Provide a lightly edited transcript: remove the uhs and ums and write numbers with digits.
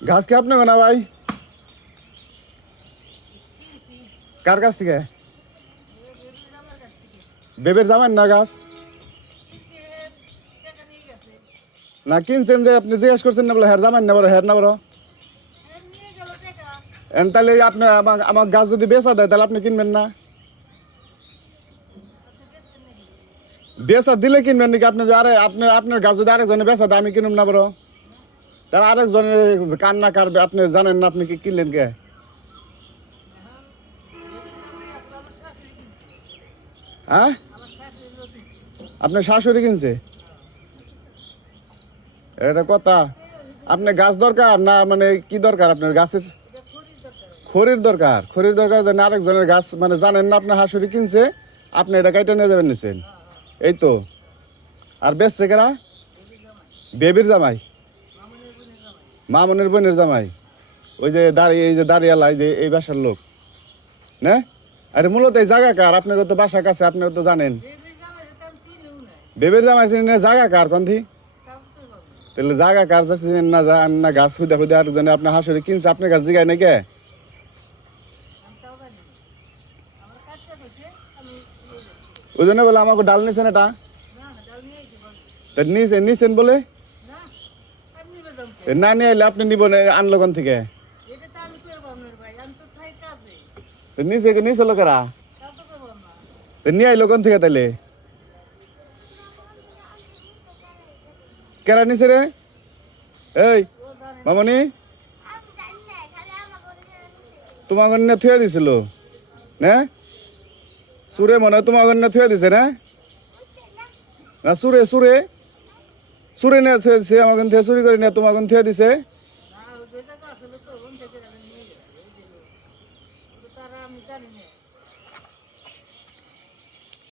ঘাস কি আপনি না ভাই? কার কাছ থেকে? বেবের জামাই না গাছ? না কিনছেন যে আপনি জিজ্ঞেস করছেন না বলে হের জামাই না বড় হের না বড়? তাহলে আপনি আমার গাছ যদি বেচা দেয় তাহলে আপনি কিনবেন না? বেচা দিলে কিনবেন নাকি আপনি? আরে আপনার আপনার গাছ যদি আরেকজনে বেচা দেয় আমি কিনুম না বড়? তাহলে আরেকজনের কান্না কারবে আপনি জানেন না আপনি কি কিনলেন কে? হ্যাঁ, আপনার শাশুড়ি কিনছে? এটা কথা। আপনি গাছ দরকার না মানে কি দরকার আপনার গাছের? খড়ির দরকার। খড়ির দরকার জানি আরেকজনের গাছ মানে জানেন না আপনার শাশুড়ি কিনছে, আপনি এটা কাইটা নিয়ে যাবেন নিছেন। এই তো। আর বেচছে কেনা? বেবির জামাই, মামনের বোনের জামাই। ওই যে দাঁড়িয়ে এই যে দাঁড়িয়ালা এই যে এই বাসার লোক না? আরে মূলত এই জায়গা কার? আপনার তো বাসা কাছে, আপনারা তো জানেন। বেবির জামাই চিনেন না, জায়গা কার কন্ধি? তাহলে জায়গা কার যাচ্ছে না না গাছ খুঁজে খুঁজে আর জন্য আপনার হাসুরি কিনছে আপনার গাছ জিগায় নাকি? ওই জন্য বলে আমাকে ডাল নিছেন এটা? তা নিছেন বলে না নিয়ে এলে আপনি নিব আনলো কোন থেকে? নিচে লোকেরা নিয়ে আইলো কোন থেকে তাইলে? কেরা নিছে রে? এই মামনি তোমাকে নিয়ে থুয়ে দিছিল না? সুরে মনে হয় তোমাকে নিয়ে থুয়ে দিছে না? না সুরে সুরে সুরে নিয়ে থুয়ে দিছে, আমাকে থেকে চুরি করে নিয়ে তোমাকে থুয়ে দিছে।